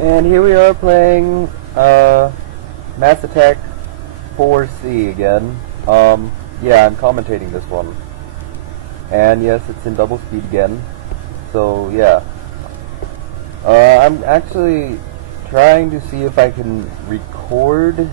And here we are playing ma4c again. Yeah, I'm commentating this one. And yes, it's in double speed again. So yeah. I'm actually trying to see if I can record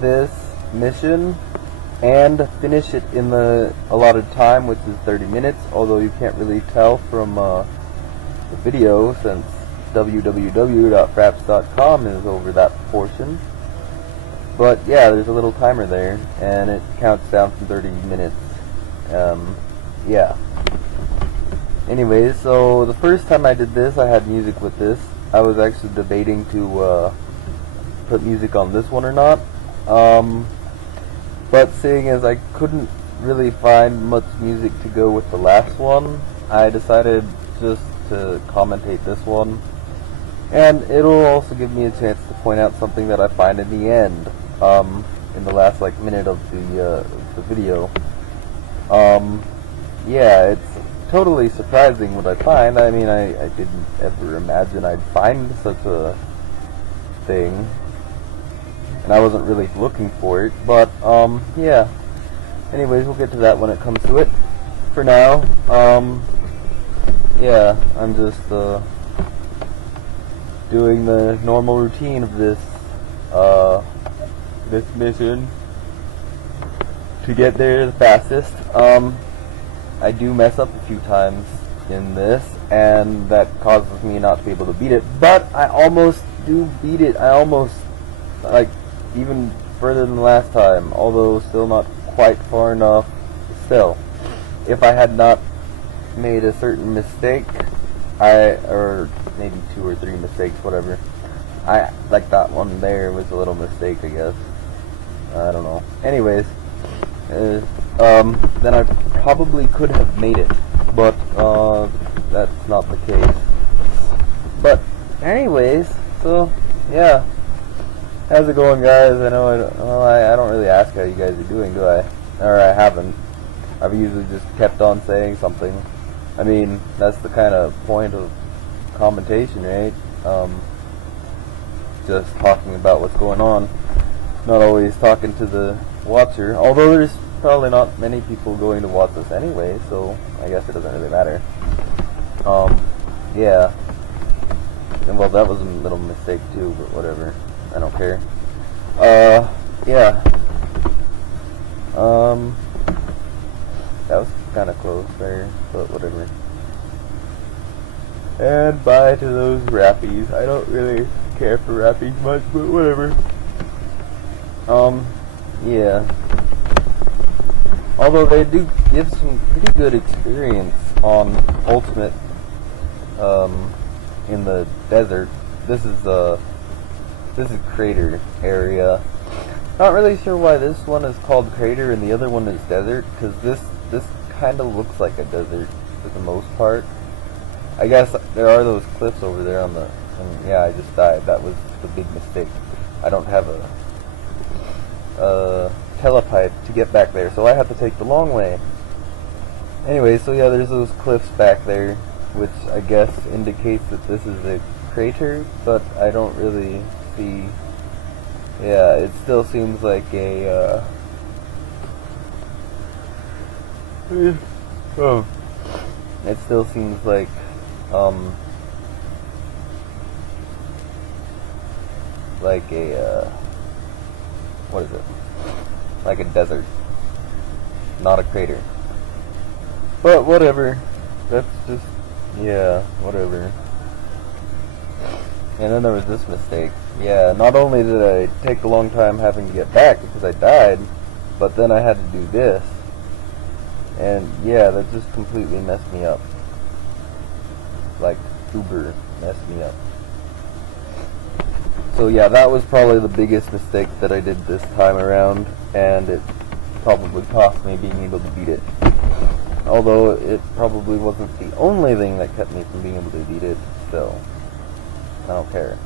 this mission and finish it in the allotted time, which is 30 minutes, although you can't really tell from the video since www.fraps.com is over that portion. But yeah, there's a little timer there, and it counts down from 30 minutes. Yeah. Anyways, so the first time I did this, I had music with this. I was actually debating to put music on this one or not. But seeing as I couldn't really find much music to go with the last one, I decided just to commentate this one. And it'll also give me a chance to point out something that I find in the end, in the last minute of the video. Yeah, it's totally surprising what I find. I mean, I didn't ever imagine I'd find such a thing, and I wasn't really looking for it, but yeah. Anyways, we'll get to that when it comes to it. For now, yeah, I'm just doing the normal routine of this this mission to get there the fastest. I do mess up a few times in this, and that causes me not to be able to beat it, but I almost do beat it. I almost, even further than last time, although still not quite far enough. Still, if I had not made a certain mistake, or maybe 2 or 3 mistakes, whatever. Like that one there was a little mistake, I guess. I don't know. Anyways, then I probably could have made it, but that's not the case. But anyways, so yeah, how's it going, guys? I know I don't really ask how you guys are doing, do I? Or I haven't. I've usually just kept on saying something. I mean, that's the kind of point of commentation, right? Just talking about what's going on, not always talking to the watcher, although there's probably not many people going to watch this anyway, so I guess it doesn't really matter. Yeah. And well, that was a little mistake too, but whatever. I don't care. Yeah. That was kind of close there, but whatever. And bye to those rappies. I don't really care for rappies much, but whatever. Yeah. Although they do give some pretty good experience on Ultimate, in the desert. This is Crater area. Not really sure why this one is called Crater and the other one is Desert, because this kind of looks like a desert for the most part. I guess there are those cliffs over there on the, and yeah, I just died. That was the big mistake. I don't have a telepipe to get back there, so I have to take the long way. Anyway, so yeah, there's those cliffs back there, which I guess indicates that this is a crater, but I don't really see. Yeah, it still seems like a it still seems like what is it? Like a desert, not a crater. But whatever. That's just, yeah, whatever. And then there was this mistake. Yeah, not only did I take a long time having to get back because I died, but then I had to do this. And yeah, that just completely messed me up. Like, uber messed me up. So yeah, that was probably the biggest mistake that I did this time around, and it probably cost me being able to beat it. Although it probably wasn't the only thing that kept me from being able to beat it, still. I don't care.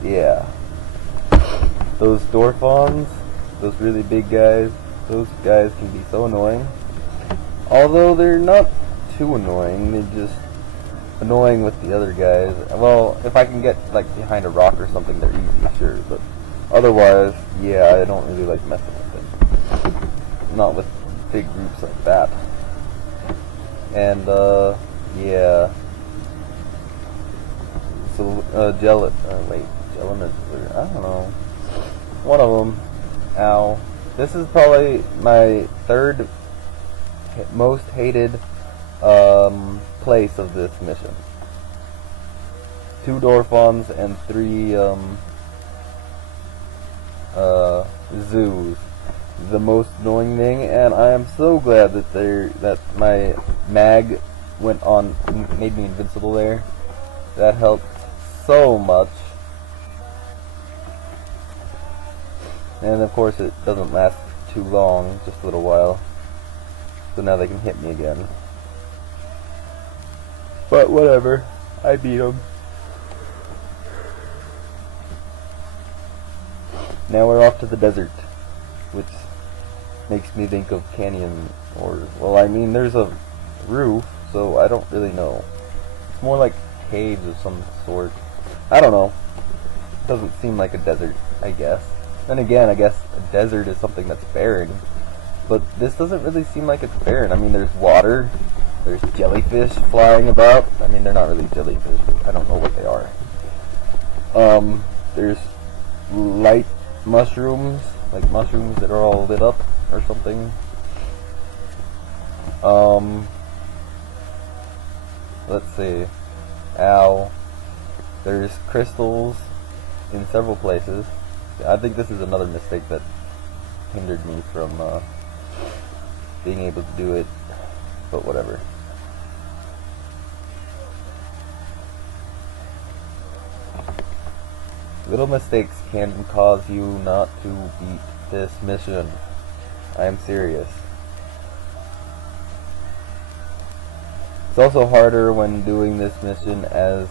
Yeah. those Dorfons, those really big guys, those guys can be so annoying. Although they're not too annoying, they're just annoying with the other guys. Well, if I can get like behind a rock or something, they're easy, sure, but otherwise, yeah, I don't really like messing with them. Not with big groups like that. And yeah. So Gelamin, I don't know. One of them. Ow. This is probably my third most hated place of this mission. 2 Dorfons and 3 zoos. The most annoying thing, and I am so glad that my mag made me invincible there. That helped so much. And of course it doesn't last too long, just a little while. So now they can hit me again. But whatever, I beat them. Now we're off to the desert, which makes me think of canyon, or, well, I mean, there's a roof, so I don't really know. It's more like caves of some sort. I don't know. Doesn't seem like a desert, I guess. Then again, I guess a desert is something that's barren. But this doesn't really seem like it's barren. I mean, there's water. There's jellyfish flying about. I mean, they're not really jellyfish. I don't know what they are. There's light mushrooms, like mushrooms that are all lit up or something. Let's see. Ow. There's crystals in several places. I think this is another mistake that hindered me from being able to do it, but whatever. Little mistakes can cause you not to beat this mission. I am serious. It's also harder when doing this mission as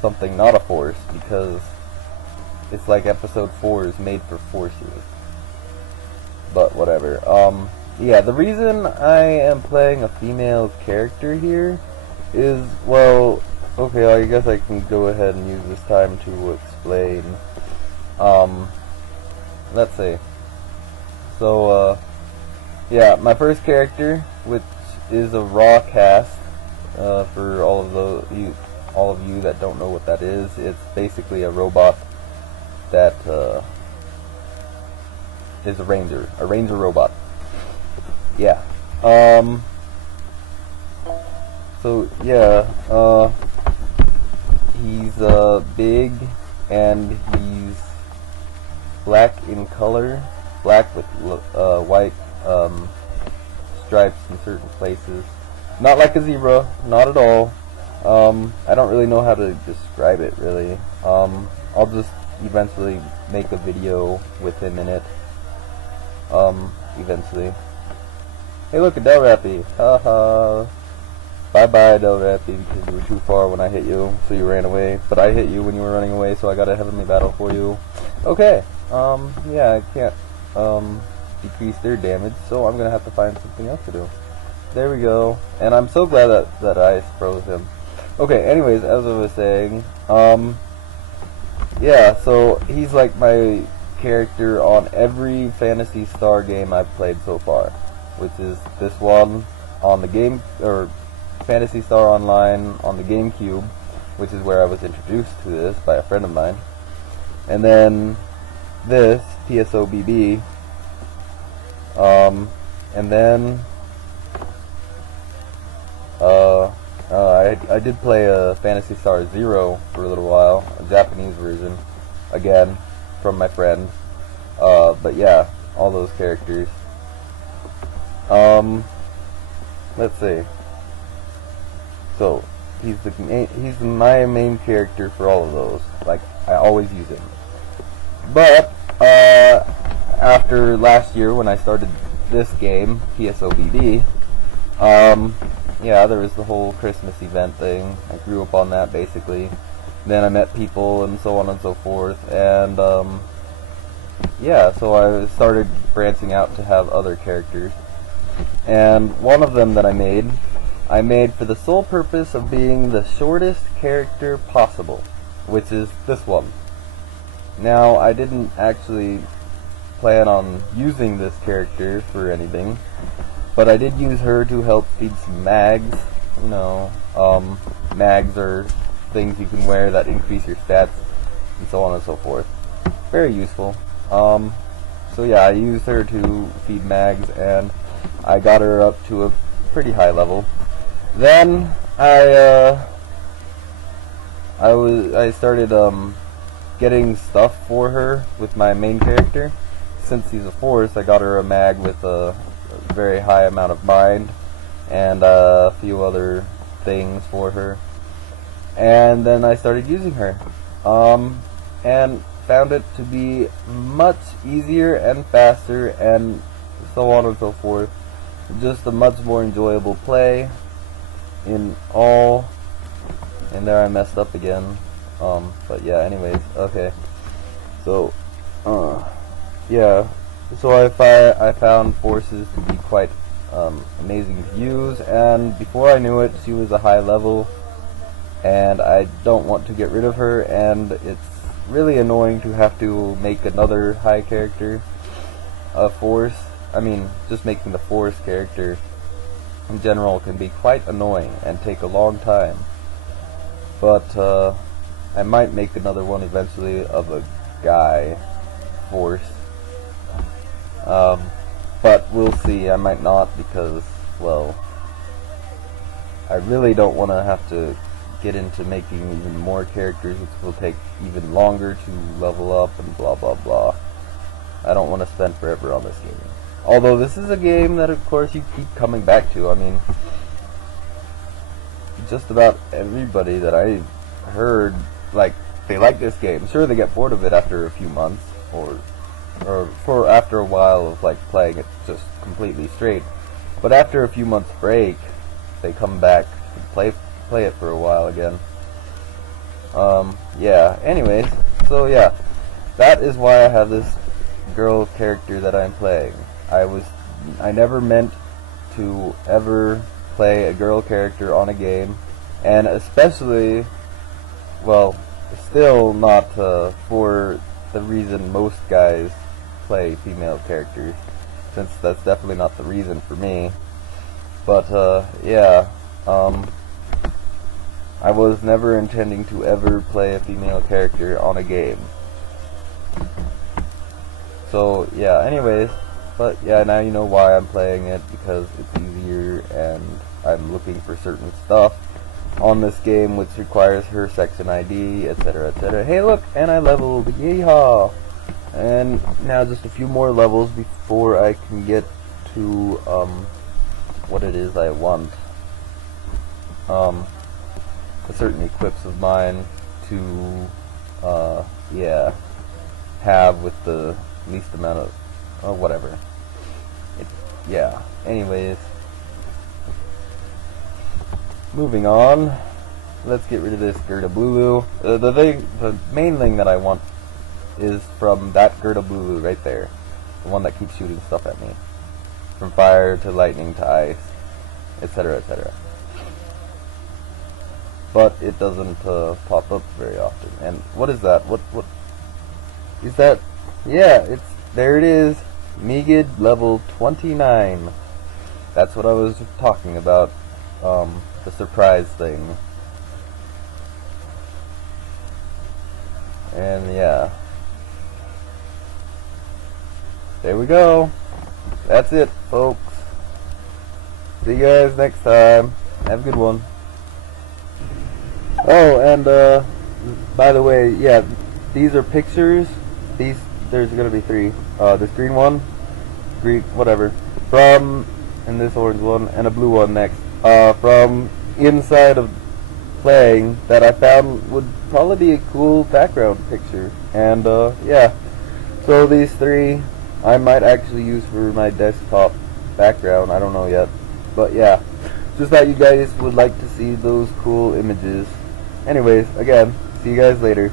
something not a force, because it's like episode 4 is made for forces. But whatever. Yeah, the reason I am playing a female character here is, well, okay, I guess I can go ahead and use this time to explain. Let's see. So, yeah, my first character, which is a raw cast, for all of you that don't know what that is, it's basically a robot that is a ranger robot. Yeah. So yeah, he's big and he's black in color, black with white stripes in certain places. Not like a zebra, not at all. I don't really know how to describe it really. I'll just eventually make a video with him in it. Eventually. Hey, look, a Del Rappy. Haha. Bye bye, Del Rappy, because you were too far when I hit you, so you ran away. But I hit you when you were running away, so I got a heavenly battle for you. Okay. Yeah, I can't decrease their damage, so I'm gonna have to find something else to do. There we go. And I'm so glad that I froze him. Okay, anyways, as I was saying, yeah, so he's like my character on every Phantasy Star game I've played so far, which is this one on the game, or Phantasy Star Online on the GameCube, which is where I was introduced to this by a friend of mine, and then this PsoBB, and then I did play a Phantasy Star Zero for a little while, a Japanese version, again, from my friend. But yeah, all those characters. Let's see. So he's my main character for all of those. Like, I always use him. But after last year when I started this game, PsoBB, yeah, there was the whole Christmas event thing. I grew up on that basically. Then I met people and so on and so forth, and yeah, so I started branching out to have other characters. And one of them that I made for the sole purpose of being the shortest character possible, which is this one. Now, I didn't actually plan on using this character for anything, but I did use her to help feed some mags. You know, mags are things you can wear that increase your stats, and so on and so forth. Very useful. So yeah, I used her to feed mags, and I got her up to a pretty high level. Then I started getting stuff for her with my main character. Since he's a force, I got her a mag with a very high amount of mind and a few other things for her. And then I started using her, and found it to be much easier and faster and so on and so forth. Just a much more enjoyable play in all. And there I messed up again. But yeah, anyways, okay. So, yeah. So I found forces to be quite amazing to use, and before I knew it, she was a high level, and I don't want to get rid of her, and it's really annoying to have to make another high character a force. I mean, just making the force character in general can be quite annoying and take a long time. But I might make another one eventually of a guy force. But we'll see. I might not, because, well, I really don't want to have to get into making even more characters, which will take even longer to level up and blah blah blah. I don't want to spend forever on this game. Although this is a game that, of course, you keep coming back to. I mean, just about everybody that I heard, like, they like this game. Sure, they get bored of it after a few months, or for after a while of, like, playing it just completely straight. But after a few months break, they come back and play it for a while again. Yeah, anyways, so yeah, that is why I have this girl character that I'm playing. I never meant to ever play a girl character on a game, and especially, well, still not for the reason most guys play female characters, since that's definitely not the reason for me. But yeah, I was never intending to ever play a female character on a game. So yeah, anyways, but yeah, now you know why I'm playing it, because it's easier and I'm looking for certain stuff on this game which requires her sex and ID, etc, etc. Hey look, and I leveled, yeehaw! And now just a few more levels before I can get to what it is I want. Certain equips of mine to yeah, have with the least amount of whatever. Yeah, anyways, moving on, let's get rid of this Gerda Blulu. The main thing that I want is from that Gerda Blulu right there, the one that keeps shooting stuff at me, from fire to lightning to ice, etc, etc. But it doesn't pop up very often. And what is that? What is that? Yeah, there it is. Megid level 29. That's what I was talking about. The surprise thing. And yeah, there we go. That's it, folks. See you guys next time. Have a good one. Oh, and by the way, yeah, these are pictures. There's gonna be three. This green one, whatever, and this orange one, and a blue one next. From inside of playing, that I found would probably be a cool background picture. And yeah, so these three I might actually use for my desktop background. I don't know yet, but yeah, just thought you guys would like to see those cool images. Anyways, again, see you guys later.